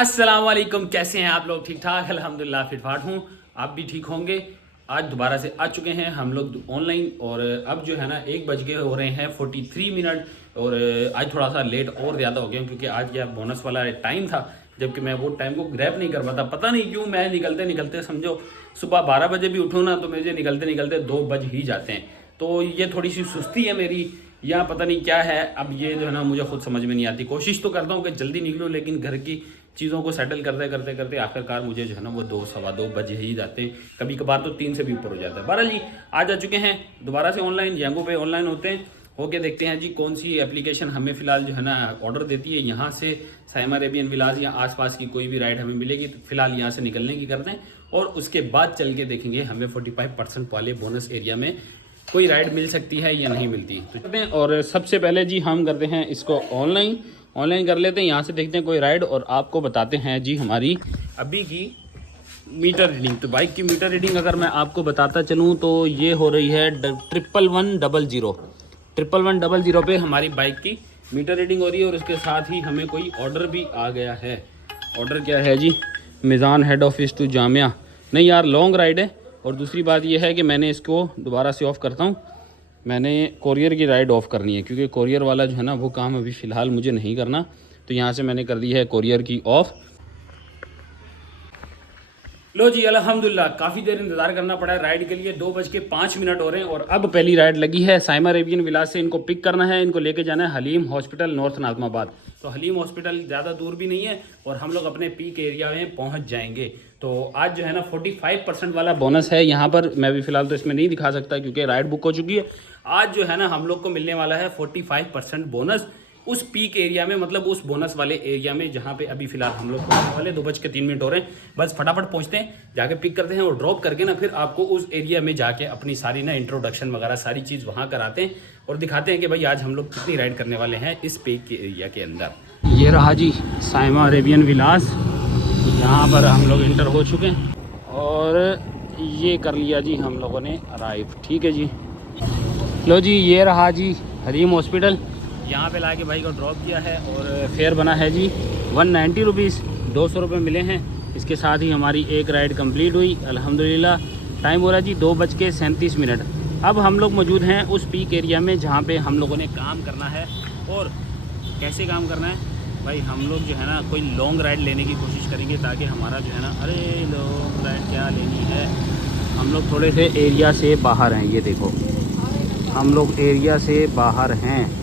अस्सलाम वालेकुम, कैसे हैं आप लोग? ठीक ठाक, अल्हम्दुलिल्लाह फिट फाट हूँ। आप भी ठीक होंगे। आज दोबारा से आ चुके हैं हम लोग ऑनलाइन और अब जो है ना 1 बज के हो रहे हैं 43 मिनट। और आज थोड़ा सा लेट और ज़्यादा हो गया क्योंकि आज यह बोनस वाला टाइम था, जबकि मैं वो टाइम को ग्रैब नहीं कर पाता। पता नहीं क्यों मैं निकलते निकलते समझो सुबह 12 बजे भी उठूँ ना तो मुझे निकलते निकलते 2 बज ही जाते हैं। तो ये थोड़ी सी सुस्ती है मेरी या पता नहीं क्या है। अब ये जो है ना मुझे खुद समझ में नहीं आती। कोशिश तो करता हूँ कि जल्दी निकलूँ, लेकिन घर की चीज़ों को सेटल करते करते करते आखिरकार मुझे जो है ना वो 2 सवा 2 बजे ही जाते हैं। कभी कभार तो 3 से भी ऊपर हो जाता है। बहरहाल जी आज आ चुके हैं दोबारा से ऑनलाइन। जैंगो पे ऑनलाइन होते हैं, होके देखते हैं जी कौन सी एप्लीकेशन हमें फ़िलहाल जो है ना ऑर्डर देती है। यहाँ से साइमा अरेबियन विलास या आसपास की कोई भी राइड हमें मिलेगी तो फिलहाल यहाँ से निकलने की करते हैं और उसके बाद चल के देखेंगे हमें 45% वाले बोनस एरिया में कोई राइड मिल सकती है या नहीं मिलती। तो करते हैं और सबसे पहले जी हम करते हैं इसको ऑनलाइन कर लेते हैं। यहाँ से देखते हैं कोई राइड और आपको बताते हैं जी हमारी अभी की मीटर रीडिंग। तो बाइक की मीटर रीडिंग अगर मैं आपको बताता चलूँ तो ये हो रही है 11100 पे हमारी बाइक की मीटर रीडिंग हो रही है। और उसके साथ ही हमें कोई ऑर्डर भी आ गया है। ऑर्डर क्या है जी? Mizan head office to Jamia. नहीं यार, लॉन्ग राइड है। और दूसरी बात यह है कि मैंने इसको दोबारा से ऑफ़ करता हूँ। मैंने कोरियर की राइड ऑफ़ करनी है क्योंकि कोरियर वाला जो है ना वो काम अभी फ़िलहाल मुझे नहीं करना। तो यहाँ से मैंने कर दी है कोरियर की ऑफ़। लो जी अल्हम्दुलिल्लाह, काफ़ी देर इंतज़ार करना पड़ा है राइड के लिए। 2:05 हो रहे हैं और अब पहली राइड लगी है। साइमा अरेबियन विलास से इनको पिक करना है, इनको लेके जाना है हलीम हॉस्पिटल नॉर्थ नाज़िमाबाद। तो हलीम हॉस्पिटल ज़्यादा दूर भी नहीं है और हम लोग अपने पीक एरिया में पहुंच जाएंगे। तो आज जो है ना 45% वाला बोनस है यहाँ पर। मैं भी फ़िलहाल तो इसमें नहीं दिखा सकता क्योंकि राइड बुक हो चुकी है। आज जो है ना हम लोग को मिलने वाला है 45% बोनस उस पीक एरिया में, मतलब उस बोनस वाले एरिया में जहाँ पे अभी फिलहाल हम लोग पहुंचने वाले। 2:03 हो रहे हैं। बस फटाफट पहुंचते हैं, जाके पिक करते हैं और ड्रॉप करके ना फिर आपको उस एरिया में जाके अपनी सारी ना इंट्रोडक्शन वगैरह सारी चीज़ वहाँ कराते हैं और दिखाते हैं कि भाई आज हम लोग कितनी राइड करने वाले हैं इस पीक के एरिया के अंदर। ये रहा जी साइमा अरेबियन विलास। यहाँ पर हम लोग इंटर हो चुके हैं और ये कर लिया जी हम लोगों ने अराइव। ठीक है जी, लो जी ये रहा जी हलीम हॉस्पिटल। यहाँ पे लाके भाई को ड्रॉप किया है और फेयर बना है जी 190 रुपीज़। 200 रुपये मिले हैं। इसके साथ ही हमारी एक राइड कंप्लीट हुई अल्हम्दुलिल्लाह। टाइम हो रहा है जी 2:37। अब हम लोग मौजूद हैं उस पीक एरिया में जहाँ पे हम लोगों ने काम करना है। और कैसे काम करना है भाई, हम लोग जो है ना कोई लॉन्ग राइड लेने की कोशिश करेंगे ताकि हमारा जो है ना, अरे लॉन्ग राइड क्या लेनी है, हम लोग थोड़े से एरिया से बाहर हैं। ये देखो हम लोग एरिया से बाहर हैं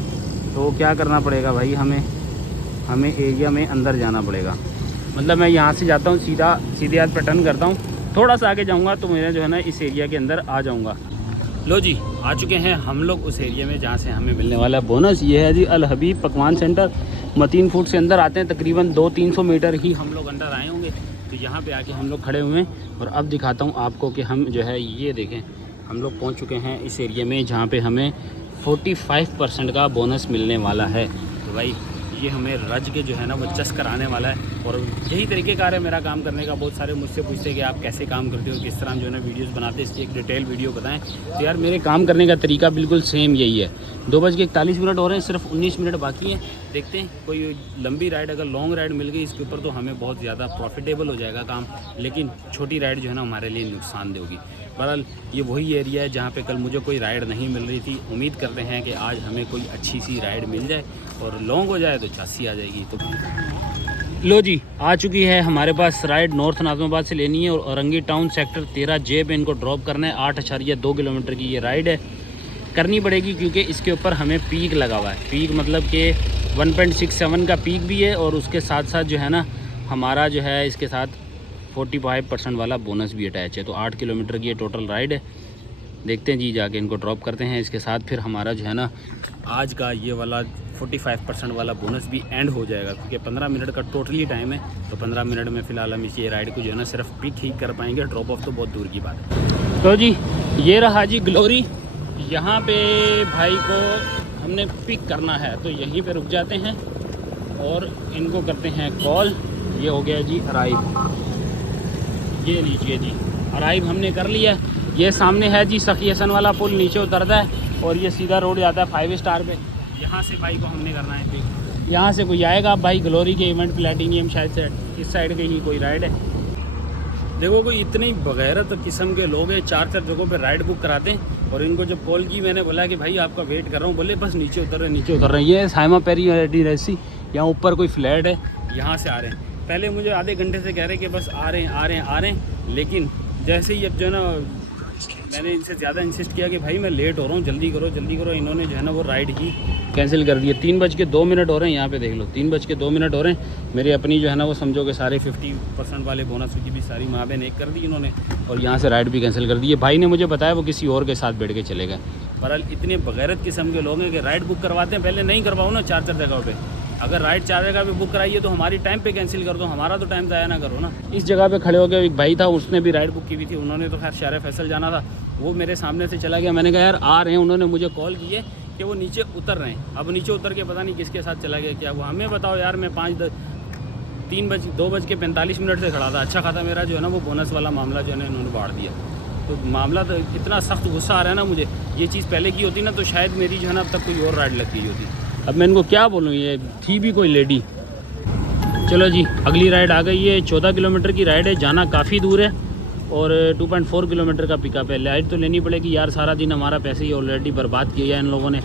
तो क्या करना पड़ेगा भाई, हमें एरिया में अंदर जाना पड़ेगा। मतलब मैं यहाँ से जाता हूँ सीधे हाथ पे टर्न करता हूँ, थोड़ा सा आगे जाऊँगा तो मेरा जो है ना इस एरिया के अंदर आ जाऊँगा। लो जी आ चुके हैं हम लोग उस एरिया में जहाँ से हमें मिलने वाला बोनस। ये है जी अल हबीब पकवान सेंटर। मतीन फूड से अंदर आते हैं तकरीबन 200-300 मीटर ही हम लोग अंदर आए होंगे। तो यहाँ पे आके हम लोग खड़े हुए हैं और अब दिखाता हूँ आपको कि हम जो है ये देखें हम लोग पहुँच चुके हैं इस एरिया में जहाँ पे हमें 45% का बोनस मिलने वाला है। तो भाई ये हमें रज के जो है ना वो चस कराने वाला है। और यही तरीक़ेकार है मेरा काम करने का। बहुत सारे मुझसे पूछते हैं कि आप कैसे काम करते हो, किस तरह जो है ना वीडियोस बनाते हैं, इसकी एक डिटेल वीडियो बताएं। तो यार मेरे काम करने का तरीका बिल्कुल सेम यही है। 2:41 हो रहे हैं, सिर्फ 19 मिनट बाकी हैं। देखते हैं कोई लंबी राइड अगर लॉन्ग राइड मिल गई इसके ऊपर तो हमें बहुत ज़्यादा प्रॉफिटेबल हो जाएगा काम, लेकिन छोटी राइड जो है ना हमारे लिए नुकसानदेह होगी। बहरहाल ये वही एरिया है जहाँ पे कल मुझे कोई राइड नहीं मिल रही थी। उम्मीद करते हैं कि आज हमें कोई अच्छी सी राइड मिल जाए और लॉन्ग हो जाए तो चासी आ जाएगी। तो लो जी आ चुकी है हमारे पास राइड। नॉर्थ नाज़िमाबाद से लेनी है और औरंगी टाउन सेक्टर 13J पे इनको ड्रॉप करना है। 8.2 किलोमीटर की ये राइड है, करनी पड़ेगी क्योंकि इसके ऊपर हमें पीक लगा हुआ है। पीक मतलब कि 1.67 का पीक भी है और उसके साथ साथ जो है ना हमारा जो है इसके साथ 45% वाला बोनस भी अटैच है। तो 8 किलोमीटर की ये टोटल राइड है। देखते हैं जी जाके इनको ड्रॉप करते हैं। इसके साथ फिर हमारा जो है ना आज का ये वाला 45% वाला बोनस भी एंड हो जाएगा क्योंकि 15 मिनट का टोटली टाइम है। तो 15 मिनट में फ़िलहाल हम इसी राइड को जो है ना सिर्फ पिक ही कर पाएंगे, ड्रॉप ऑफ तो बहुत दूर की बात है। तो जी ये रहा जी ग्लोरी। यहाँ पे भाई को हमने पिक करना है तो यहीं पे रुक जाते हैं और इनको करते हैं कॉल। ये हो गया जी अराइव। ये लीजिए जी अराइव हमने कर लिया है। ये सामने है जी सखी हसन वाला पुल, नीचे उतरता है और ये सीधा रोड जाता है 5 स्टार पे। यहाँ से भाई को हमने करना है पिक। यहाँ से कोई आएगा भाई ग्लोरी के इवेंट प्लेटिनियम शायद से इस साइड की ही कोई राइड है। देखो कोई इतने बगैरत किस्म के लोग हैं, 4 जगहों पे राइड बुक कराते हैं। और इनको जब कॉल की मैंने बोला कि भाई आपका वेट कर रहा हूँ, बोले बस नीचे उतर रहे हैं। ये साइमा पेरी रेसी, यहाँ ऊपर कोई फ्लैट है, यहाँ से आ रहे हैं। पहले मुझे आधे घंटे से कह रहे हैं कि बस आ रहे हैं, लेकिन जैसे ही अब जो है ना मैंने इनसे ज़्यादा इंसिस्ट किया कि भाई मैं लेट हो रहा हूँ, जल्दी करो, इन्होंने जो है ना वो राइड ही कैंसिल कर दी है। 3:02 हो रहे हैं, यहाँ पे देख लो 3:02 हो रहे हैं। मेरी अपनी जो है ना वो समझो कि सारे 50% वाले बोनस की भी सारी माँ बहन एक कर दी इन्होंने, और यहाँ से राइड भी कैंसिल कर दी है। भाई ने मुझे बताया वो किसी और के साथ बैठ के चले गए। बहरहाल इतने बगैरत किस्म के लोग हैं कि राइड बुक करवाते हैं, पहले नहीं करवाओ ना 4 जगह पे। अगर राइड 4 जगह पे बुक कराइए तो हमारी टाइम पे कैंसिल कर दो, हमारा तो टाइम ज़ाया ना करो ना। इस जगह पे खड़े हो गए, एक भाई था उसने भी राइड बुक की हुई थी, उन्होंने तो खैर शहर फैसल जाना था, वो मेरे सामने से चला गया। मैंने कहा यार आ रहे हैं, उन्होंने मुझे कॉल की है कि वो नीचे उतर रहे हैं। अब नीचे उतर के पता नहीं किसके साथ चला गया, क्या हुआ हमें बताओ यार। मैं 2:45 से खड़ा था, अच्छा खाता मेरा जो है ना वो बोनस वाला मामला जो है ना इन्होंने बाढ़ दिया। तो मामला तो इतना सख्त गुस्सा आ रहा है ना मुझे, ये चीज़ पहले की होती ना तो शायद मेरी जो है ना अब तक कोई और राइड लग गई होती। अब मैं इनको क्या बोलूँ, ये थी भी कोई लेडी। चलो जी अगली राइड आ गई है, 14 किलोमीटर की राइड है, जाना काफ़ी दूर है और 2.4 किलोमीटर का पिकअप है। राइड तो लेनी पड़ेगी यार, सारा दिन हमारा पैसे ही ऑलरेडी बर्बाद किया है इन लोगों ने।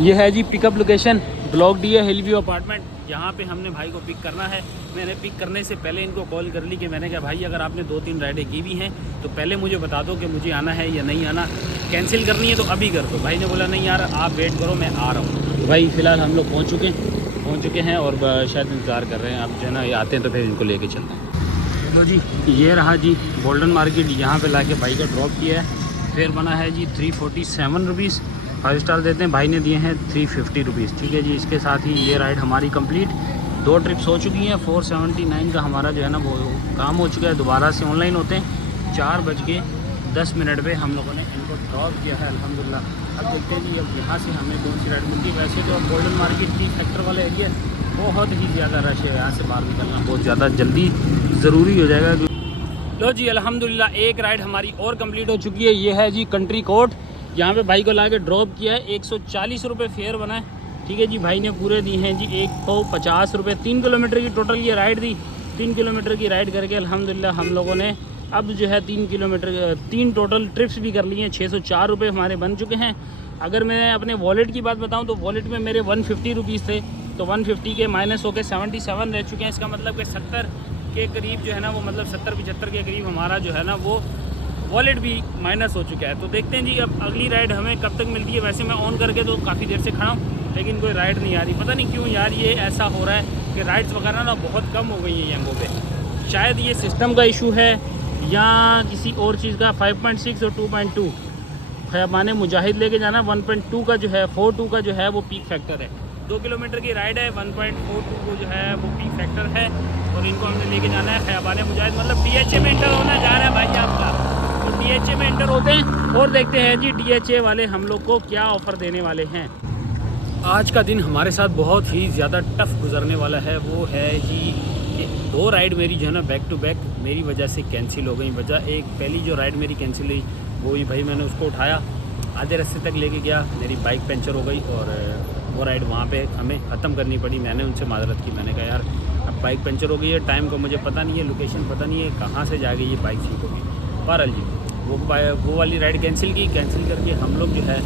ये है जी पिकअप लोकेशन, ब्लॉक डी है, हिल व्यू अपार्टमेंट। यहाँ पे हमने भाई को पिक करना है। मैंने पिक करने से पहले इनको कॉल कर ली कि मैंने कहा भाई अगर आपने 2-3 राइडें की भी हैं तो पहले मुझे बता दो कि मुझे आना है या नहीं आना, कैंसिल करनी है तो अभी कर दो। भाई ने बोला नहीं यार आप वेट करो मैं आ रहा हूँ। तो भाई फ़िलहाल हम लोग पहुँच चुके हैं और शायद इंतज़ार कर रहे हैं। अब जो है ना ये आते हैं तो फिर इनको लेके चलते हैं। तो जी ये रहा जी गोल्डन मार्केट, यहाँ पे लाके भाई का ड्रॉप किया है। फिर बना है जी 347 रुपीज़, 5 स्टार देते हैं, भाई ने दिए हैं 350 रुपीज़। ठीक है जी, इसके साथ ही ये राइड हमारी कंप्लीट। 2 ट्रिप्स हो चुकी हैं, 479 का हमारा जो है ना वो काम हो चुका है। दोबारा से ऑनलाइन होते हैं 4:10 पे हम लोगों ने इनको ड्रॉप किया है अल्हम्दुलिल्लाह। अब देखते हैं जी अब यहाँ से हमें कौन सी राइड मिलती है। वैसे तो अब गोल्डन मार्केट की फैक्टर वाला एरिया बहुत ही ज़्यादा रश है, यहाँ से बाहर निकलना बहुत ज़्यादा जल्दी ज़रूरी हो जाएगा। लो जी अल्हम्दुलिल्लाह एक राइड हमारी और कंप्लीट हो चुकी है। ये है जी कंट्री कोर्ट, यहाँ पे भाई को ला के ड्रॉप किया है। 140 रुपये फेयर बना है। ठीक है जी, भाई ने पूरे दिए हैं जी 150 रुपये। 3 किलोमीटर की टोटल ये राइड दी। 3 किलोमीटर की राइड करके अल्हम्दुलिल्लाह हम लोगों ने अब जो है 3 टोटल ट्रिप्स भी कर ली हैं। 604 रुपये हमारे बन चुके हैं। अगर मैं अपने वॉलेट की बात बताऊं तो वॉलेट में मेरे 150 रुपीज़ थे, तो 150 के माइनस होकर 77 रह चुके हैं। इसका मतलब कि 70 के करीब जो है ना वो मतलब 70-75 के करीब हमारा जो है ना वो वॉलेट भी माइनस हो चुका है। तो देखते हैं जी अब अगली राइड हमें कब तक मिलती है। वैसे मैं ऑन करके तो काफ़ी देर से खड़ा हूँ लेकिन कोई राइड नहीं आ रही, पता नहीं क्यों यार ये ऐसा हो रहा है कि राइड्स वगैरह ना बहुत कम हो गई हैं यंगों पे। शायद ये सिस्टम का इशू है या किसी और चीज़ का। 5.6 और 2.2 खयाबान मुजाहिद लेके जाना। 1.2 का जो है 4.2 का जो है वो पीक फैक्टर है। 2 किलोमीटर की राइड है, 1.42 को जो है वो पीक फैक्टर है और इनको हमने लेके जाना है खयाबान मुजाहिद। मतलब DHA में इंटर होना जा रहा है भाई आपका, तो DHA में इंटर होते हैं और देखते हैं जी DHA वाले हम लोग को क्या ऑफ़र देने वाले हैं। आज का दिन हमारे साथ बहुत ही ज़्यादा टफ गुजरने वाला है। वो है जी 2 राइड मेरी जो है ना बैक टू बैक मेरी वजह से कैंसिल हो गई। वजह एक पहली जो राइड मेरी कैंसिल हुई वो ही भाई मैंने उसको उठाया, आधे रास्ते तक लेके गया, मेरी बाइक पंचर हो गई और वो राइड वहाँ पे हमें ख़त्म करनी पड़ी। मैंने उनसे माजरत की, मैंने कहा यार अब बाइक पंचर हो गई है, टाइम का मुझे पता नहीं है, लोकेशन पता नहीं है, कहाँ से जाके ये बाइक ठीक होगी। बहरहाल जी वो वाली राइड कैंसिल करके हम लोग जो है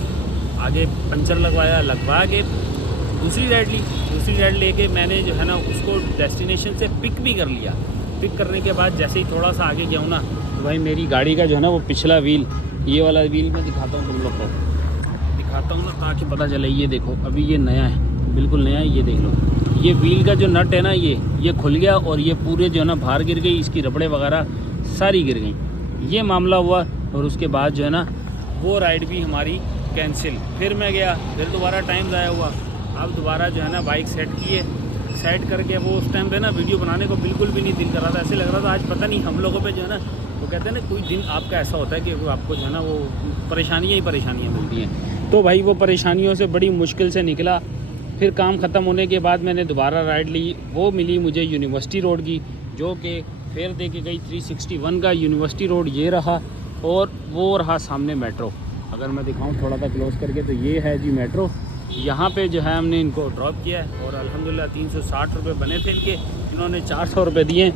आगे पंचर लगवा के दूसरी राइड लेके मैंने जो है ना उसको डेस्टिनेशन से पिक भी कर लिया। पिक करने के बाद जैसे ही थोड़ा सा आगे गया हूँ ना तो भाई मेरी गाड़ी का जो है ना वो पिछला व्हील, ये वाला व्हील मैं दिखाता हूँ तुम लोग को, दिखाता हूँ ना ताकि पता चले। ये देखो अभी ये नया है, बिल्कुल नया है, ये देख लो। ये व्हील का जो नट है ना ये खुल गया और ये पूरे जो है ना बाहर गिर गई, इसकी रबड़े वगैरह सारी गिर गई। ये मामला हुआ और उसके बाद जो है ना वो राइड भी हमारी कैंसिल। फिर मैं गया, फिर दोबारा टाइम ज़ाया हुआ। अब दोबारा जो है ना बाइक सेट करके वो उस टाइम पे ना वीडियो बनाने को बिल्कुल भी नहीं दिल कर रहा था। ऐसे लग रहा था आज पता नहीं हम लोगों पे जो है ना वो कहते हैं ना कोई दिन आपका ऐसा होता है कि वो आपको जो है ना वो परेशानियाँ मिलती हैं। तो भाई वो परेशानियों से बड़ी मुश्किल से निकला। फिर काम ख़त्म होने के बाद मैंने दोबारा राइड ली, वो मिली मुझे यूनिवर्सिटी रोड की, जो कि फेयर दे के गई 361 का। यूनिवर्सिटी रोड ये रहा और वो रहा सामने मेट्रो। अगर मैं दिखाऊं थोड़ा सा क्लोज करके तो ये है जी मेट्रो, यहाँ पे जो है हमने इनको ड्रॉप किया है और अल्हम्दुलिल्लाह 360 रुपये बने थे इनके, इन्होंने 400 रुपये दिए।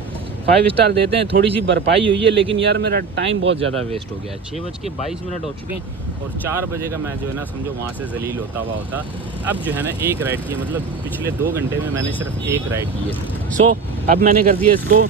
5 स्टार देते हैं, थोड़ी सी भरपाई हुई है, लेकिन यार मेरा टाइम बहुत ज़्यादा वेस्ट हो गया है। 6:22 हो चुके हैं और 4 बजे का मैं जो है ना समझो वहाँ से जलील होता। अब जो है ना एक राइड की, मतलब पिछले 2 घंटे में मैंने सिर्फ एक राइड की है। सो अब मैंने कर दिया इसको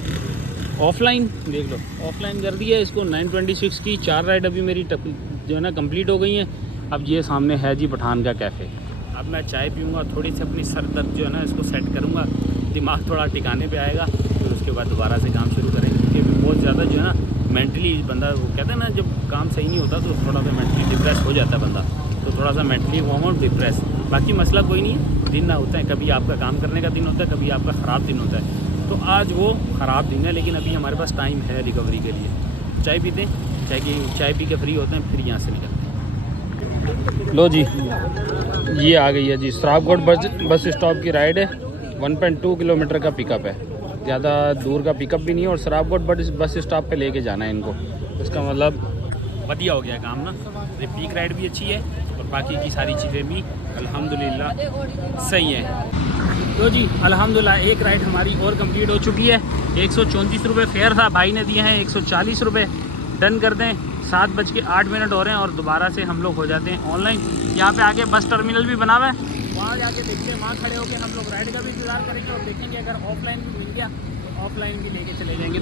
ऑफलाइन, देख लो ऑफलाइन कर दिया इसको 926 की। 4 राइड अभी मेरी जो है ना कंप्लीट हो गई हैं। अब ये सामने है जी पठान का कैफ़े। अब मैं चाय पीऊँगा, थोड़ी सी अपनी सर दर्द जो है ना इसको सेट करूँगा, दिमाग थोड़ा टिकाने पे आएगा, फिर उसके बाद दोबारा से काम शुरू करेंगे। क्योंकि बहुत ज़्यादा जो है ना मेंटली बंदा, वो कहते हैं ना जब काम सही नहीं होता तो थोड़ा सा मेंटली डिप्रेस हो जाता है बंदा, तो थोड़ा सा मेंटली वो डिप्रेस। बाकी मसला कोई नहीं है, दिन ना होता है, कभी आपका काम करने का दिन होता है, कभी आपका ख़राब दिन होता है। तो आज वो ख़राब दिन है, लेकिन अभी हमारे पास टाइम है रिकवरी के लिए। चाय पीते हैं, चाय पी के फ्री होते हैं, फिर यहाँ से निकलते हैं। लो जी, ये आ गई है जी सराबकोट बस स्टॉप की राइड है। 1.2 किलोमीटर का पिकअप है, ज़्यादा दूर का पिकअप भी नहीं है और सराबकोट बस स्टॉप पे लेके जाना है इनको। इसका मतलब बढ़िया हो गया काम ना। ये पीक राइड भी अच्छी है और बाकी की सारी चीज़ें भी अल्हम्दुलिल्लाह सही हैं। तो जी अल्हम्दुलिल्लाह एक राइड हमारी और कंप्लीट हो चुकी है। 134 रुपये फेयर था, भाई ने दिए हैं 140 रुपये। डन कर दें, 7:08 हो रहे हैं और दोबारा से हम लोग हो जाते हैं ऑनलाइन। यहाँ पे आके बस टर्मिनल भी बना हुआ है, वहाँ जाके देखते हैं, वहाँ खड़े होकर हम लोग राइड का भी इंतज़ार करेंगे और देखेंगे अगर ऑफलाइन भी मिल गया तो ऑफलाइन भी लेके चले जाएंगे।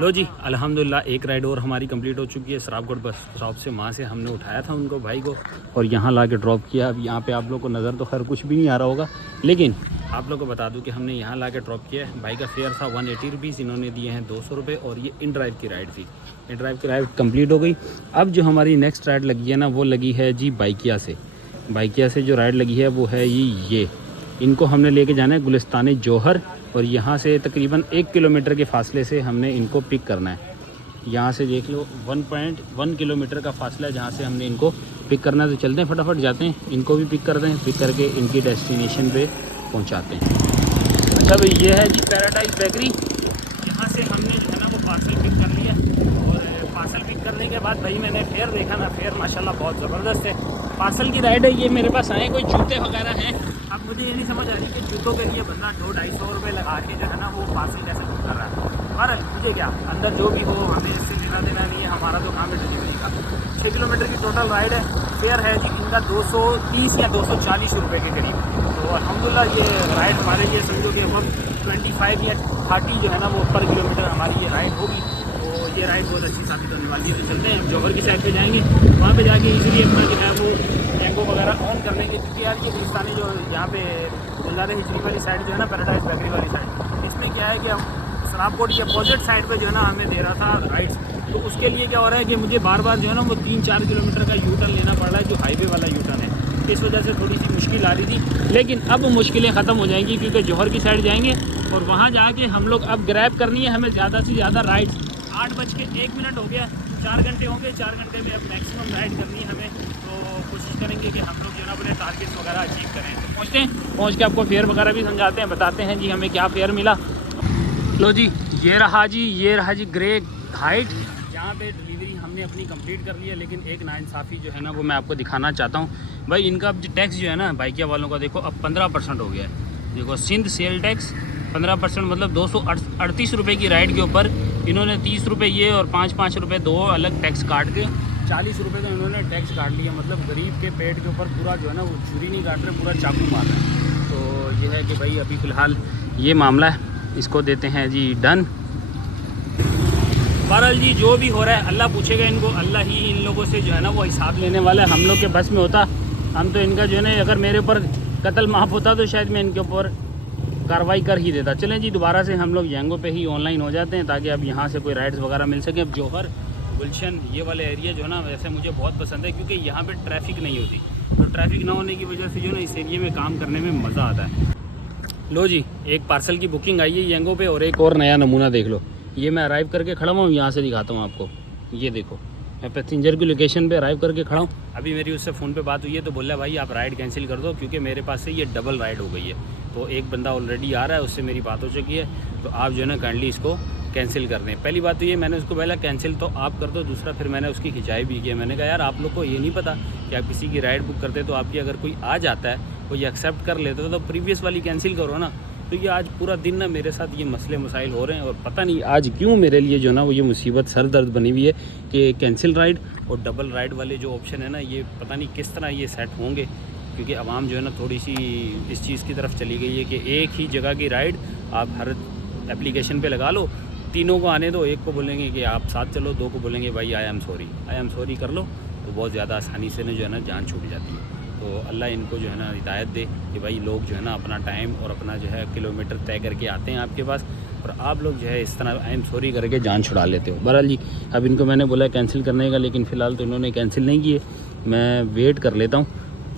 लो जी अल्हम्दुलिल्लाह एक राइड और हमारी कंप्लीट हो चुकी है। सराबकोट बस स्टॉप से वहाँ से हमने उठाया था उनको, भाई को, और यहाँ ला के ड्रॉप किया। अब यहाँ पे आप लोग को नज़र तो खैर कुछ भी नहीं आ रहा होगा, लेकिन आप लोग को बता दूं कि हमने यहाँ ला के ड्रॉप किया है। भाई का फेयर था 180 रुपीज़, इन्होंने दिए हैं 200 रुपये और ये इन ड्राइव की राइड थी। इन ड्राइव की राइड कंप्लीट हो गई। अब जो हमारी नेक्स्ट राइड लगी है ना, वो लगी है जी बाइकिया से जो राइड लगी है वो है ये इनको हमने लेके जाना है गुलिस्तान जौहर, और यहाँ से तकरीबन 1 किलोमीटर के फासले से हमने इनको पिक करना है। यहाँ से देख लो 1.1 किलोमीटर का फासला है जहाँ से हमने इनको पिक करना है। तो चलते हैं, फटाफट जाते हैं, इनको भी पिक करते हैं, पिक करके इनकी डेस्टिनेशन पे पहुँचाते हैं। अच्छा भाई ये है जी पैराडाइज बेकरी। यहाँ से हमने जो है ना वो पार्सल पिक कर लिया, और पार्सल पिक करने के बाद भाई मैंने फेयर देखा ना, फेयर माशाल्लाह बहुत ज़बरदस्त है। पार्सल की राइड है ये, मेरे पास आए कोई जूते वगैरह हैं। अब मुझे ये नहीं समझ आ रही कि जूतों के लिए बंदा 200-250 रुपये लगा के जो है ना वो पार्सल कैसे बुक कर रहा है। बहरहाल मुझे क्या, अंदर जो भी हो हमें इससे लेना देना नहीं है, हमारा तो काम है डिलीवरी का। 6 किलोमीटर की टोटल राइड है। फेयर है जी इनका 230 या 240 रुपये के करीब। तो अल्हम्दुलिल्लाह ये राइड हमारे लिए समझो कि हम 25 या 30 जो है ना वो पर किलोमीटर हमारी ये राइड होगी। तो ये राइड बहुत अच्छी साबित होने वाली है। तो चलते हैं, जौहर की साइड पे जाएंगे, वहाँ पे जाके इजीली अपना जो है वो टैंको वगैरह ऑन कर लेंगे। क्योंकि यार ये गुलिस्तानी जो यहाँ पे गुलजार हिजरी वाली साइड जो है ना, पैराडाइज बेकरी वाली साइड, इसमें क्या है कि हम सराबकोट के अपोजिट साइड पे जो है ना हमें दे रहा था राइड्स। तो उसके लिए क्या हो रहा है कि मुझे बार बार जो है ना वो 3-4 किलोमीटर का यू टर्न लेना पड़ रहा है, जो हाईवे वाला यू टर्न है। इस वजह से थोड़ी सी मुश्किल आ रही थी, लेकिन अब मुश्किलें ख़त्म हो जाएंगी क्योंकि जौहर की साइड जाएंगे और वहाँ जाके हम लोग अब ग्रैब करनी है हमें ज़्यादा से ज़्यादा राइड्स। 8:01 हो गया, 4 घंटे हो गए, 4 घंटे में अब मैक्सिमम राइड करनी है हमें। तो कोशिश करेंगे कि हम लोग जो है ना अपने टारगेट्स वगैरह अचीव करें। तो पहुँचते हैं, पहुँच के आपको फेयर वगैरह भी समझाते हैं, बताते हैं जी हमें क्या फेयर मिला। लो जी ये रहा जी ग्रे हाइट। यहाँ पे डिलीवरी हमने अपनी कंप्लीट कर ली है, लेकिन एक नाइंसाफ़ी जो है ना वो मैं आपको दिखाना चाहता हूँ। भाई इनका अब टैक्स जो है ना बाइकिया वालों का देखो अब 15% हो गया है। देखो सिंध सेल टैक्स 15%, मतलब 238 रुपये की राइड के ऊपर इन्होंने 30 रुपये ये और 5-5 रुपये 2 अलग टैक्स काट के 40 रुपये का इन्होंने टैक्स काट लिया। मतलब गरीब के पेट के ऊपर पूरा जो है ना वो छुरी नहीं काट रहे, पूरा चाकू मार रहे हैं। तो ये है कि भाई अभी फ़िलहाल ये मामला है, इसको देते हैं जी डन। बहरहाल जी जो भी हो रहा है अल्लाह पूछेगा इनको, अल्लाह ही इन लोगों से जो है ना वो हिसाब लेने वाला है। हम लोग के बस में होता, हम तो इनका जो है ना अगर मेरे ऊपर कत्ल माफ़ होता तो शायद मैं इनके ऊपर कार्रवाई कर ही देता। चलें जी दोबारा से हम लोग यंगो पे ही ऑनलाइन हो जाते हैं ताकि अब यहाँ से कोई राइड्स वगैरह मिल सके। अब जौहर गुलशन ये वाले एरिया जो है ना वैसे मुझे बहुत पसंद है क्योंकि यहाँ पे ट्रैफिक नहीं होती। तो ट्रैफिक ना होने की वजह से जो है ना इस एरिया में काम करने में मज़ा आता है। लो जी एक पार्सल की बुकिंग आई है यंगो पे, और एक और नया नमूना देख लो। ये मैं अराइव करके खड़ा हूँ, यहाँ से दिखाता हूँ आपको। ये देखो मैं पैसेंजर की लोकेशन पे अराइव करके खड़ा हूँ। अभी मेरी उससे फ़ोन पे बात हुई है तो बोल रहा है भाई आप राइड कैंसिल कर दो क्योंकि मेरे पास से ये डबल राइड हो गई है। तो एक बंदा ऑलरेडी आ रहा है, उससे मेरी बात हो चुकी है, तो आप जो है ना काइंडली इसको कैंसिल करने। पहली बात तो ये, मैंने उसको पहला कैंसिल तो आप कर दो, दूसरा फिर मैंने उसकी खिंचाई भी किया। मैंने कहा यार आप लोग को ये नहीं पता कि आप किसी की राइड बुक करते तो आपकी अगर कोई आ जाता है, वो ये एक्सेप्ट कर लेते तो प्रीवियस वाली कैंसिल करो ना। तो ये आज पूरा दिन ना मेरे साथ ये मसले मसाइल हो रहे हैं, और पता नहीं आज क्यों मेरे लिए जो ना वो ये मुसीबत सर दर्द बनी हुई है कि कैंसिल राइड और डबल राइड वाले जो ऑप्शन है ना, ये पता नहीं किस तरह ये सेट होंगे, क्योंकि आवाम जो है ना थोड़ी सी इस चीज़ की तरफ चली गई है कि एक ही जगह की राइड आप हर एप्लीकेशन पे लगा लो, तीनों को आने दो, एक को बोलेंगे कि आप साथ चलो, दो को बोलेंगे भाई आई एम सॉरी कर लो, तो बहुत ज़्यादा आसानी से ना जो है ना जान छूट जाती है। तो अल्लाह इनको जो है ना हिदायत दे कि भाई लोग जो है ना अपना टाइम और अपना जो है किलोमीटर तय करके आते हैं आपके पास, और आप लोग जो है इस तरह आई एम सॉरी करके जान छुड़ा लेते हो। बहरहाल जी, अब इनको मैंने बोला कैंसिल करने का, लेकिन फ़िलहाल तो इन्होंने कैंसिल नहीं किए। मैं वेट कर लेता हूँ,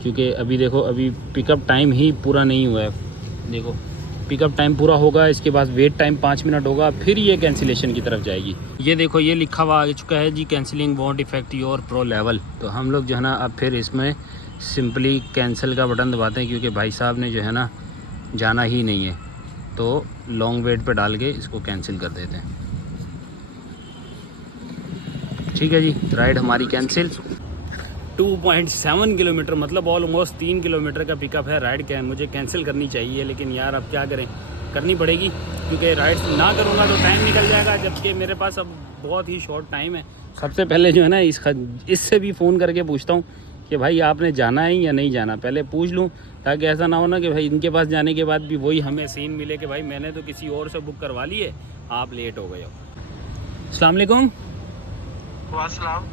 क्योंकि अभी देखो अभी पिकअप टाइम ही पूरा नहीं हुआ है। देखो पिकअप टाइम पूरा होगा, इसके बाद वेट टाइम 5 मिनट होगा, फिर ये कैंसिलेशन की तरफ जाएगी। ये देखो ये लिखा हुआ आ चुका है जी, cancelling won't effect your pro level. तो हम लोग जो है ना अब फिर इसमें सिंपली कैंसिल का बटन दबाते हैं, क्योंकि भाई साहब ने जो है ना जाना ही नहीं है, तो लॉन्ग वेट पे डाल के इसको कैंसिल कर देते हैं। ठीक है जी, राइड हमारी कैंसिल। 2.7 किलोमीटर मतलब ऑलमोस्ट 3 किलोमीटर का पिकअप है। राइड मुझे कैंसिल करनी चाहिए, लेकिन यार अब क्या करें, करनी पड़ेगी, क्योंकि राइड ना करूँगा तो टाइम निकल जाएगा, जबकि मेरे पास अब बहुत ही शॉर्ट टाइम है। सबसे पहले जो है ना इससे भी फ़ोन करके पूछता हूँ कि भाई आपने जाना है या नहीं जाना, पहले पूछ लूँ, ताकि ऐसा ना हो ना कि भाई इनके पास जाने के बाद भी वही हमें सीन मिले कि भाई मैंने तो किसी और से बुक करवा ली है, आप लेट हो गए हो। अस्सलाम वालेकुम।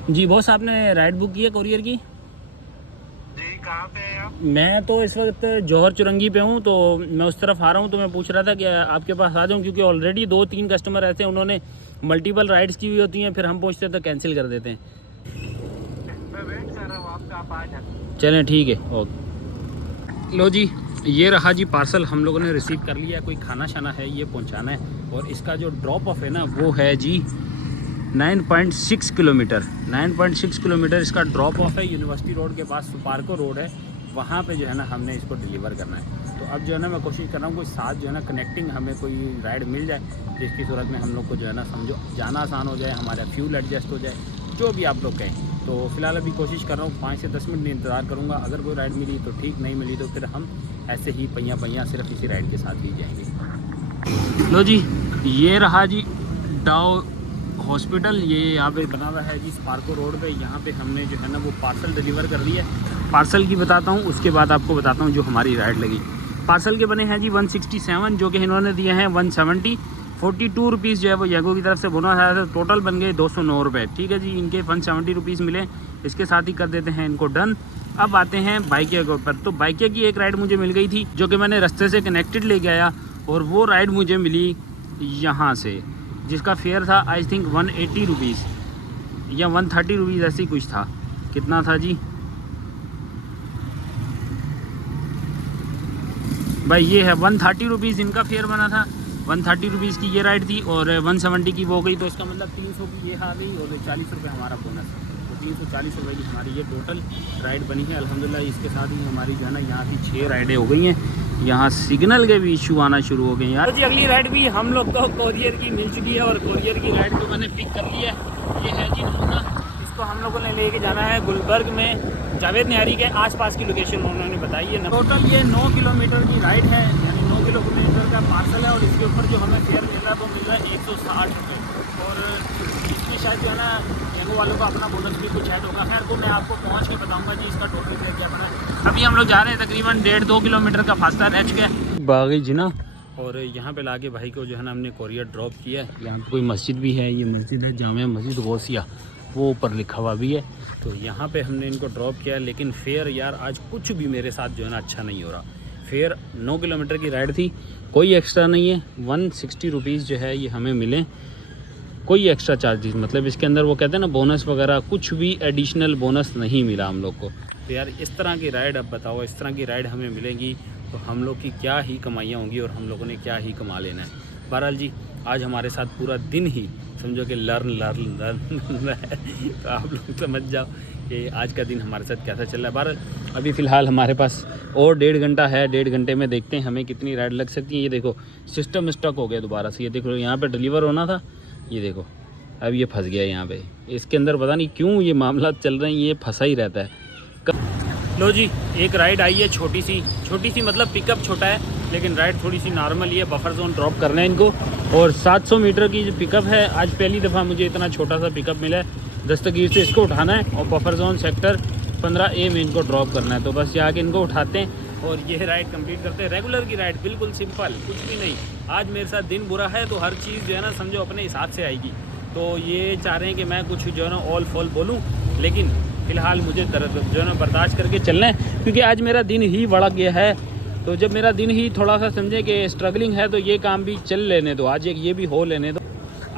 जी बॉस, आपने राइड बुक की है कोरियर की? जी, कहाँ पे है आप? मैं तो इस वक्त जौहर चुरंगी पे हूँ, तो मैं उस तरफ आ रहा हूँ, तो मैं पूछ रहा था कि आपके पास आ जाऊँ, क्योंकि ऑलरेडी 2-3 कस्टमर ऐसे उन्होंने मल्टीपल राइड्स की हुई होती हैं, फिर हम पूछते तो कैंसिल कर देते हैं। मैं वेट कर रहा हूँ आपका, आप आ जाए। चलें ठीक है, ओके। लो जी, ये रहा जी पार्सल हम लोगों ने रिसीव कर लिया। कोई खाना शाना है ये पहुँचाना है, और इसका जो ड्रॉप ऑफ है ना वो है जी 9.6 किलोमीटर। 9.6 किलोमीटर इसका ड्रॉप ऑफ है। यूनिवर्सिटी रोड के पास सुपारको रोड है, वहाँ पे जो है ना हमने इसको डिलीवर करना है। तो अब जो है ना मैं कोशिश कर रहा हूँ कोई साथ जो है ना कनेक्टिंग हमें कोई राइड मिल जाए, जिसकी सूरत में हम लोग को जो है ना समझो जाना आसान हो जाए, हमारा फ्यूल एडजस्ट हो जाए, जो भी आप लोग कहें। तो फिलहाल अभी कोशिश कर रहा हूँ 5 से 10 मिनट इंतज़ार करूँगा। अगर कोई राइड मिली तो ठीक, नहीं मिली तो फिर हम ऐसे ही पहिया सिर्फ इसी राइड के साथ ही जाएंगे। लो जी, ये रहा जी डाओ हॉस्पिटल, ये यहाँ पे बना हुआ है जी स्पार्को रोड पे। यहाँ पे हमने जो है ना वो पार्सल डिलीवर कर दिया है। पार्सल की बताता हूँ, उसके बाद आपको बताता हूँ जो हमारी राइड लगी। पार्सल के बने हैं जी 167, जो कि इन्होंने दिए हैं 170। 42 रुपीज़ जो है वो येगो की तरफ से बोनस आया था, टोटल बन गए 209 रुपये। ठीक है जी, इनके 170 रुपीज़ मिले, इसके साथ ही कर देते हैं इनको डन। अब आते हैं बाइकिया के ऊपर। तो बाइकिया की एक राइड मुझे मिल गई थी, जो कि मैंने रास्ते से कनेक्टेड लेके आया, और वो राइड मुझे मिली यहाँ से, जिसका फेयर था आई थिंक 180 रुपीज़ या 130 रुपीज़, ऐसी कुछ था। कितना था जी भाई, ये है 130 रुपीज़ इनका फेयर बना था। 130 रुपीज़ की ये राइड थी, और 170 की वो गई, तो इसका मतलब 300 की ये आ गई, और 40 रुपये हमारा बोनस। तो 340 रुपये की हमारी ये टोटल राइड बनी है अल्हम्दुलिल्लाह। इसके साथ ही हमारी जो है ना यहाँ की 6 राइडें हो गई हैं। यहाँ सिग्नल के भी इशू आना शुरू हो गए यार। तो जी अगली राइड भी हम लोग को कोरियर की मिल चुकी है, और कोरियर की राइड को मैंने पिक कर लिया है। ये है जी नमूना, इसको हम लोगों ने लेके जाना है गुलबर्ग में, जावेद निहारी के आसपास की लोकेशन उन्होंने बताई है। टोटल ये 9 किलोमीटर की राइड है, यानी 9 किलोमीटर का पार्सल है, और इसके ऊपर जो हमें फेयर मिल रहा है वो मिल रहा है 160 रुपये। और इसमें शायद जो है ना येगो वालों का अपना बोनस भी कुछ ऐड होगा। खैर वो मैं आपको पहुँच के बताऊँगा जी इसका टोटल फेयर क्या बना है। अभी हम लोग जा रहे हैं तकरीबन 1.5-2 किलोमीटर का फासला रह चुका है बागी जिना, और यहाँ पे लाके भाई को जो है ना हमने कोरियर ड्रॉप किया है। यहाँ पे कोई मस्जिद भी है, ये मस्जिद है जामिया मस्जिद गौसिया, वो ऊपर लिखा हुआ भी है। तो यहाँ पे हमने इनको ड्रॉप किया है, लेकिन फेयर यार आज कुछ भी मेरे साथ जो है ना अच्छा नहीं हो रहा। फेयर 9 किलोमीटर की राइड थी, कोई एक्स्ट्रा नहीं है। 160 रुपीज़ जो है ये हमें मिले, कोई एक्स्ट्रा चार्जेस, मतलब इसके अंदर वो कहते हैं ना बोनस वगैरह, कुछ भी एडिशनल बोनस नहीं मिला हम लोग को। तो यार इस तरह की राइड, अब बताओ इस तरह की राइड हमें मिलेगी तो हम लोग की क्या ही कमाइयाँ होंगी, और हम लोगों ने क्या ही कमा लेना है। बहरहाल जी, आज हमारे साथ पूरा दिन ही समझो कि लर्न तो आप लोग समझ जाओ कि आज का दिन हमारे साथ कैसा चल रहा है। बहरहाल अभी फ़िलहाल हमारे पास और 1.5 घंटा है, 1.5 घंटे में देखते हैं हमें कितनी राइड लग सकती है। ये देखो सिस्टम स्टक हो गया दोबारा से, ये देखो यहाँ पे डिलीवर होना था, ये देखो अब ये फंस गया यहाँ पे, इसके अंदर पता नहीं क्यों ये मामला चल रहे हैं, ये फंसा ही रहता है। लो जी, एक राइड आई है छोटी सी मतलब पिकअप छोटा है लेकिन राइड थोड़ी सी नॉर्मल ही है। बफर जोन ड्रॉप करना है इनको और 700 मीटर की जो पिकअप है, आज पहली दफ़ा मुझे इतना छोटा सा पिकअप मिला है। दस्तगीर से इसको उठाना है और बफर जोन सेक्टर 15A में इनको ड्रॉप करना है। तो बस यहाँ के इनको उठाते हैं और ये राइड कंप्लीट करते हैं। रेगुलर की राइड बिल्कुल सिंपल, कुछ भी नहीं। आज मेरे साथ दिन बुरा है तो हर चीज़ जो है ना समझो अपने हिसाब से आएगी। तो ये चाह रहे हैं कि मैं कुछ जो है ना ऑल फॉल बोलूँ, लेकिन फ़िलहाल मुझे दर्द जो है ना बर्दाश्त करके चलना है क्योंकि आज मेरा दिन ही बड़ा गया है। तो जब मेरा दिन ही थोड़ा सा समझे कि स्ट्रगलिंग है तो ये काम भी चल लेने दो, आज एक ये भी हो लेने दो।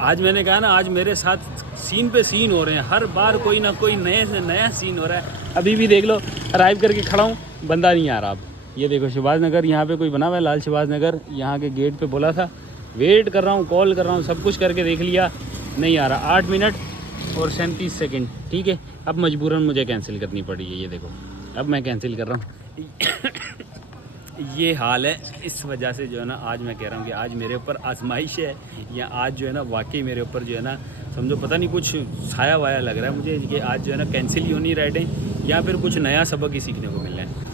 आज मैंने कहा ना, आज मेरे साथ सीन पे सीन हो रहे हैं, हर बार कोई ना कोई नए से नया सीन हो रहा है। अभी भी देख लो अराइव करके खड़ा हूँ, बंदा नहीं आ रहा। अब ये देखो शहबाज नगर यहाँ पे कोई बना हुआ है, लाल शहबाज नगर, यहाँ के गेट पे बोला था, वेट कर रहा हूँ, कॉल कर रहा हूँ, सब कुछ करके देख लिया, नहीं आ रहा। 8 मिनट और 37 सेकेंड, ठीक है। अब मजबूरन मुझे कैंसिल करनी पड़ी है, ये देखो अब मैं कैंसिल कर रहा हूँ। ये हाल है, इस वजह से जो है ना आज मैं कह रहा हूँ कि आज मेरे ऊपर आजमाइश है, या आज जो है ना वाकई मेरे ऊपर जो है ना समझो पता नहीं कुछ साया वाया लग रहा है मुझे कि आज जो है ना कैंसिल ही होनी राइडें या फिर कुछ नया सबक ही सीखने को मिल रहा है।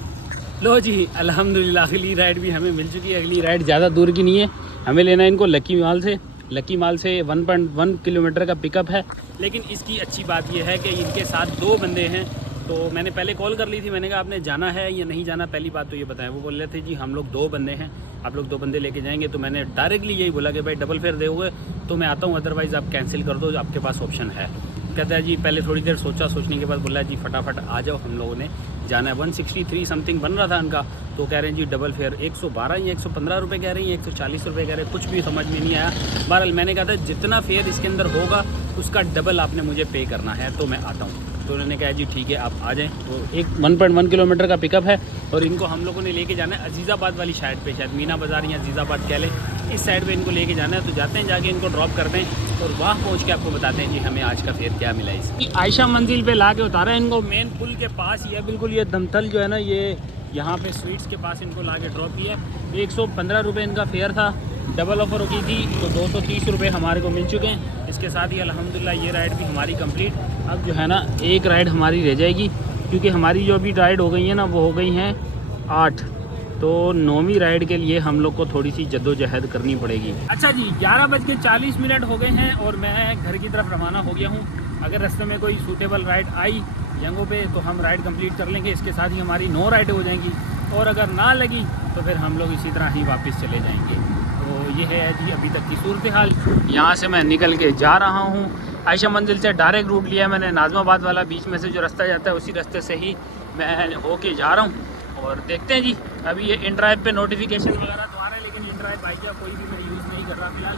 लो जी अल्हम्दुलिल्लाह अगली राइड भी हमें मिल चुकी है। अगली राइड ज़्यादा दूर की नहीं है, हमें लेना है इनको लकी माल से 1.1 किलोमीटर का पिकअप है। लेकिन इसकी अच्छी बात यह है कि इनके साथ 2 बंदे हैं। तो मैंने पहले कॉल कर ली थी, मैंने कहा आपने जाना है या नहीं जाना, पहली बात तो ये बताएं। वो बोल रहे थे जी हम लोग 2 बंदे हैं, आप लोग 2 बंदे लेके जाएंगे। तो मैंने डायरेक्टली यही बोला कि भाई डबल फेयर दोगे तो मैं आता हूँ, अदरवाइज़ आप कैंसिल कर दो, आपके पास ऑप्शन है। कहता है जी पहले थोड़ी देर सोचने के बाद बोला जी फटाफट आ जाओ, हम लोगों ने जाना है। 163 समथिंग बन रहा था उनका, तो कह रहे हैं जी डबल फेयर 112 या 115 रुपये कह रही हैं, 140 रुपये कह रहे हैं, कुछ भी समझ में नहीं आया। बहरहाल मैंने कहा था जितना फेयर इसके अंदर होगा उसका डबल आपने मुझे पे करना है, तो मैं आता हूँ। तो उन्होंने कहा जी ठीक है आप आ जाएँ। तो एक 1.1 किलोमीटर का पिकअप है और इनको हम लोगों ने लेके जाना है अजीज़ाबाद वाली साइड पे, शायद मीना बाज़ार या अजीज़ाबाद कह लें, इस साइड पे इनको लेके जाना है। तो जाते हैं, जाके इनको ड्रॉप करते हैं और वहाँ पहुँच के आपको बताते हैं जी हमें आज का फेयर क्या मिला। इसकी आयशा मंजिल पे ला के उतारा है इनको, मेन पुल के पास ही है बिल्कुल। ये दमथल जो है ना, ये यहाँ पे स्वीट्स के पास इनको ला के ड्रॉप किया। 115 रुपये इनका फेयर था, डबल ऑफ़र हो गई थी तो 230 रुपये हमारे को मिल चुके हैं। इसके साथ ही अल्हम्दुलिल्लाह ये राइड भी हमारी कंप्लीट। अब जो है ना एक राइड हमारी रह जाएगी क्योंकि हमारी जो अभी राइड हो गई है ना वो हो गई हैं 8, तो 9वीं राइड के लिए हम लोग को थोड़ी सी जद्दोजहद करनी पड़ेगी। अच्छा जी 11:40 हो गए हैं और मैं घर की तरफ रवाना हो गया हूँ। अगर रास्ते में कोई सूटेबल राइड आई जंगों पे तो हम राइड कंप्लीट कर लेंगे, इसके साथ ही हमारी 9 राइडें हो जाएंगी। और अगर ना लगी तो फिर हम लोग इसी तरह ही वापस चले जाएंगे। तो ये है जी अभी तक की सूरत हाल। यहाँ से मैं निकल के जा रहा हूँ, आयशा मंजिल से डायरेक्ट रूट लिया मैंने, नाज़माबाद वाला बीच में से जो रास्ता जाता है उसी रास्ते से ही मैं होके जा रहा हूँ। और देखते हैं जी, अभी ये इन ड्राइव पे नोटिफिकेशन वगैरह तो आ रहा है लेकिन इन ड्राइव बाइक का कोई भी मैं यूज़ नहीं कर रहा फिलहाल।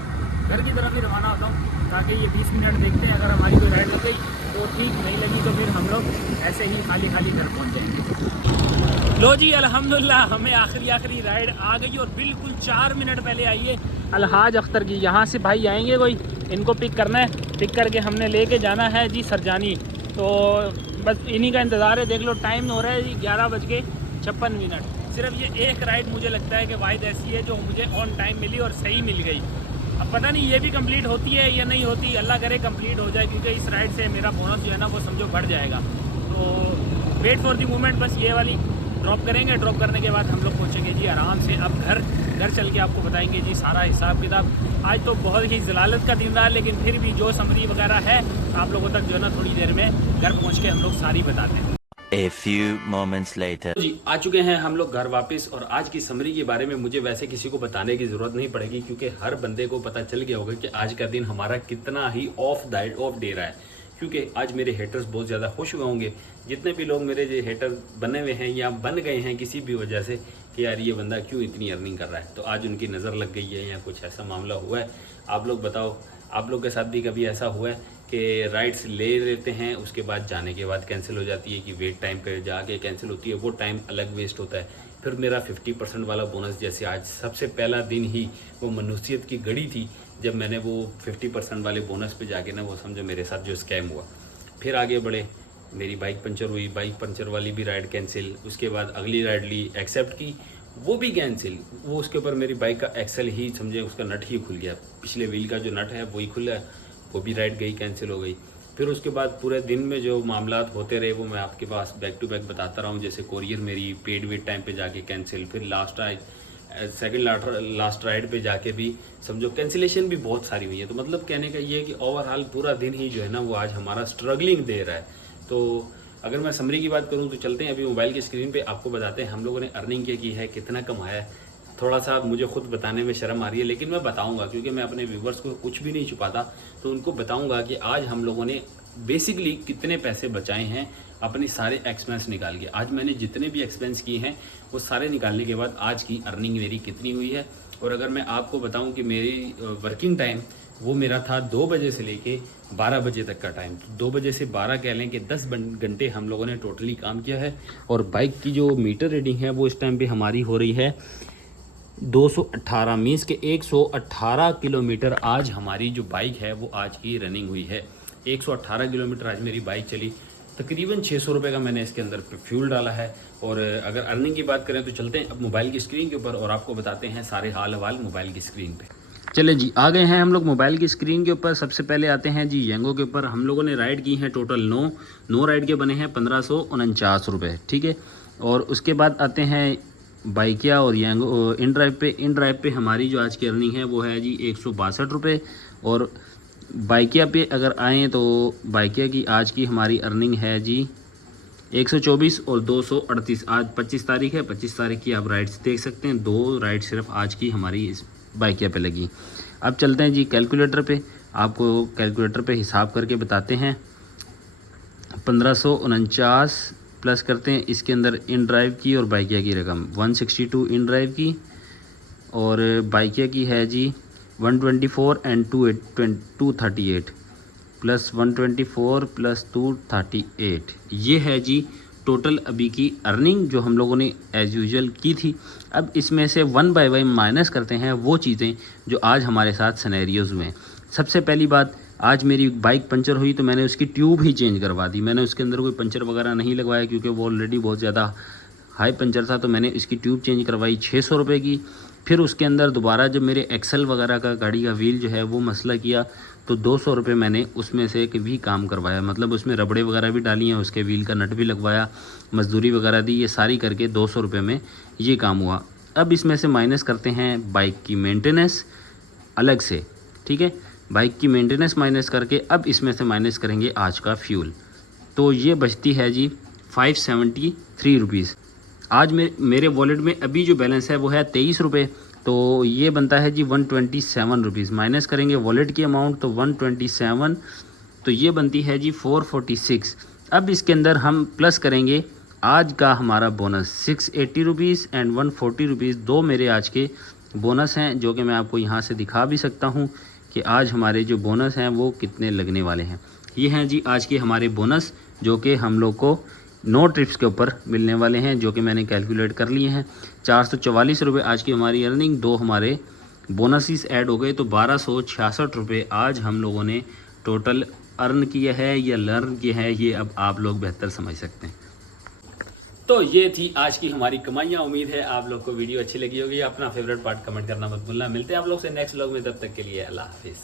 घर की तरफ ही रवाना होता हूँ ताकि ये 20 मिनट देखते हैं, अगर हमारी कोई राइड लग गई तो ठीक, नहीं लगी तो फिर हम लोग ऐसे ही खाली घर पहुँच जाएंगे। लो जी अल्हम्दुलिल्लाह हमें आखिरी राइड आ गई और बिल्कुल 4 मिनट पहले आई है अलहाज अख्तर की। यहाँ से भाई आएंगे कोई, इनको पिक करना है, पिक करके हमने लेके जाना है जी सरजानी। तो बस इन्हीं का इंतज़ार है। देख लो टाइम हो रहा है जी 11:56। सिर्फ ये एक राइड मुझे लगता है कि वाहिद ऐसी है जो मुझे ऑन टाइम मिली और सही मिल गई। अब पता नहीं ये भी कंप्लीट होती है या नहीं होती, अल्लाह करे कंप्लीट हो जाए क्योंकि इस राइड से मेरा बोनस जो है ना वो समझो बढ़ जाएगा। तो वेट फॉर दी मोमेंट, बस ये वाली ड्रॉप करेंगे। ड्रॉप करने के बाद हम लोग पहुँचेंगे जी आराम से। अब घर चल के आपको बताएंगे जी सारा हिसाब किताब। आज तो बहुत ही जलालत का दिन रहा लेकिन फिर भी जो समरी वगैरह है आप लोगों तक जो है ना थोड़ी देर में घर पहुँच के हम लोग सारी बताते हैं। A few moments later. जी आ चुके हैं हम लोग घर वापस। और आज की समरी के बारे में मुझे वैसे किसी को बताने की ज़रूरत नहीं पड़ेगी क्योंकि हर बंदे को पता चल गया होगा कि आज का दिन हमारा कितना ही ऑफ डे रहा है। क्योंकि आज मेरे हेटर्स बहुत ज़्यादा खुश हुए होंगे, जितने भी लोग मेरे जो हेटर बने हुए हैं या बन गए हैं किसी भी वजह से कि यार ये बंदा क्यों इतनी अर्निंग कर रहा है, तो आज उनकी नज़र लग गई है या कुछ ऐसा मामला हुआ है। आप लोग बताओ, आप लोग के साथ भी कभी ऐसा हुआ है कि राइड्स ले लेते हैं उसके बाद जाने के बाद कैंसिल हो जाती है कि वेट टाइम पे जाके कैंसिल होती है, वो टाइम अलग वेस्ट होता है। फिर मेरा 50% वाला बोनस, जैसे आज सबसे पहला दिन ही वो मनुसियत की घड़ी थी जब मैंने वो 50% वाले बोनस पे जाके ना वो समझो मेरे साथ जो स्कैम हुआ। फिर आगे बढ़े, मेरी बाइक पंचर हुई, बाइक पंचर वाली भी राइड कैंसिल। उसके बाद अगली राइड ली, एक्सेप्ट की, वो भी कैंसिल। वो उसके ऊपर मेरी बाइक का एक्सल ही समझे उसका नट ही खुल गया, पिछले व्हील का जो नट है वही खुला है। वो भी राइड गई, कैंसिल हो गई। फिर उसके बाद पूरे दिन में जो मामलात होते रहे वो मैं आपके पास बैक टू बैक बताता रहा हूँ। जैसे कोरियर मेरी पेड वेट टाइम पे जाके कैंसिल, फिर सेकंड लास्ट राइड पे जाके भी समझो कैंसिलेशन भी बहुत सारी हुई है। तो मतलब कहने का ये है कि ओवरऑल पूरा दिन ही जो है ना वो आज हमारा स्ट्रगलिंग दे रहा है। तो अगर मैं समरी की बात करूं तो चलते हैं अभी मोबाइल की स्क्रीन पे, आपको बताते हैं हम लोगों ने अर्निंग क्या की है, कितना कमाया है। थोड़ा सा मुझे खुद बताने में शर्म आ रही है, लेकिन मैं बताऊंगा क्योंकि मैं अपने व्यूवर्स को कुछ भी नहीं छुपाता। तो उनको बताऊंगा कि आज हम लोगों ने बेसिकली कितने पैसे बचाए हैं अपने सारे एक्सपेंस निकाल के। आज मैंने जितने भी एक्सपेंस किए हैं वो सारे निकालने के बाद आज की अर्निंग मेरी कितनी हुई है। और अगर मैं आपको बताऊं कि मेरी वर्किंग टाइम वो मेरा था 2 बजे से लेके 12 बजे तक का टाइम। तो 2 बजे से 12 कह लें कि 10 घंटे हम लोगों ने टोटली काम किया है। और बाइक की जो मीटर रीडिंग है वो इस टाइम पे हमारी हो रही है 218, मीन्स के 118 किलोमीटर आज हमारी जो बाइक है वो आज की रनिंग हुई है। 118 किलोमीटर आज मेरी बाइक चली। तकरीबन 600 रुपये का मैंने इसके अंदर फ्यूल डाला है। और अगर अर्निंग की बात करें तो चलते हैं अब मोबाइल की स्क्रीन के ऊपर और आपको बताते हैं सारे हाल हवाल मोबाइल की स्क्रीन पे। चले जी, आ गए हैं हम लोग मोबाइल की स्क्रीन के ऊपर। सबसे पहले आते हैं जी येंगो के ऊपर। हम लोगों ने राइड की हैं टोटल 9 राइड के बने हैं 1549 रुपये, ठीक है। और उसके बाद आते हैं बाइकिया और येंगो इन ड्राइव पे हमारी जो आज की अर्निंग है वो है जी 162 रुपये। और बाइकिया पे अगर आएँ तो बाइकिया की आज की हमारी अर्निंग है जी 124 और 238। आज 25 तारीख है, 25 तारीख की आप राइड्स देख सकते हैं। 2 राइड सिर्फ आज की हमारी इस बाइकिया पे लगी। अब चलते हैं जी कैलकुलेटर पे, आपको कैलकुलेटर पे हिसाब करके बताते हैं। 1549 प्लस करते हैं इसके अंदर इन ड्राइव की और बाइकिया की रकम 162 इन ड्राइव की, और बाइकिया की है जी 124 एंड 238 प्लस 124 प्लस 238। ये है जी टोटल अभी की अर्निंग जो हम लोगों ने एज़ यूजुअल की थी। अब इसमें से 1 बाय 1 माइनस करते हैं वो चीज़ें जो आज हमारे साथ सिनेरियोज़ हुए हैं। सबसे पहली बात, आज मेरी बाइक पंचर हुई तो मैंने उसकी ट्यूब ही चेंज करवा दी। मैंने उसके अंदर कोई पंचर वगैरह नहीं लगवाया क्योंकि वो ऑलरेडी बहुत ज़्यादा हाई पंचर था। तो मैंने इसकी ट्यूब चेंज करवाई 600 रुपये की। फिर उसके अंदर दोबारा जब मेरे एक्सल वगैरह का गाड़ी का व्हील जो है वो मसला किया तो 200 रुपये मैंने उसमें से एक भी काम करवाया। मतलब उसमें रबड़े वगैरह भी डाली हैं, उसके व्हील का नट भी लगवाया, मजदूरी वगैरह दी, ये सारी करके 200 रुपये में ये काम हुआ। अब इसमें से माइनस करते हैं बाइक की मेंटेनेंस अलग से, ठीक है। बाइक की मेंटेनेंस माइनस करके अब इसमें से माइनस करेंगे आज का फ्यूल, तो ये बचती है जी 573 रुपीज़। आज मेरे वॉलेट में अभी जो बैलेंस है वो है 23 रुपये, तो ये बनता है जी 127 रुपीज़। माइनस करेंगे वॉलेट की अमाउंट तो 127, तो ये बनती है जी 446। अब इसके अंदर हम प्लस करेंगे आज का हमारा बोनस 680 रुपीज़ एंड 140 रुपीज़। 2 मेरे आज के बोनस हैं जो कि मैं आपको यहाँ से दिखा भी सकता हूँ कि आज हमारे जो बोनस हैं वो कितने लगने वाले हैं। ये हैं जी आज के हमारे बोनस जो कि हम लोग को 9 ट्रिप्स के ऊपर मिलने वाले हैं, जो कि मैंने कैलकुलेट कर लिए हैं। 444 रुपये आज की हमारी अर्निंग, 2 हमारे बोनसेस ऐड हो गए तो 1266 रुपये आज हम लोगों ने टोटल अर्न किया है या लर्न किया है, ये अब आप लोग बेहतर समझ सकते हैं। तो ये थी आज की हमारी कमाइयाँ। उम्मीद है आप लोग को वीडियो अच्छी लगी होगी। अपना फेवरेट पार्ट कमेंट करना मत भूलना। मिलते हैं आप लोग से नेक्स्ट व्लॉग में, तब तक के लिए अल्लाह हाफिज़।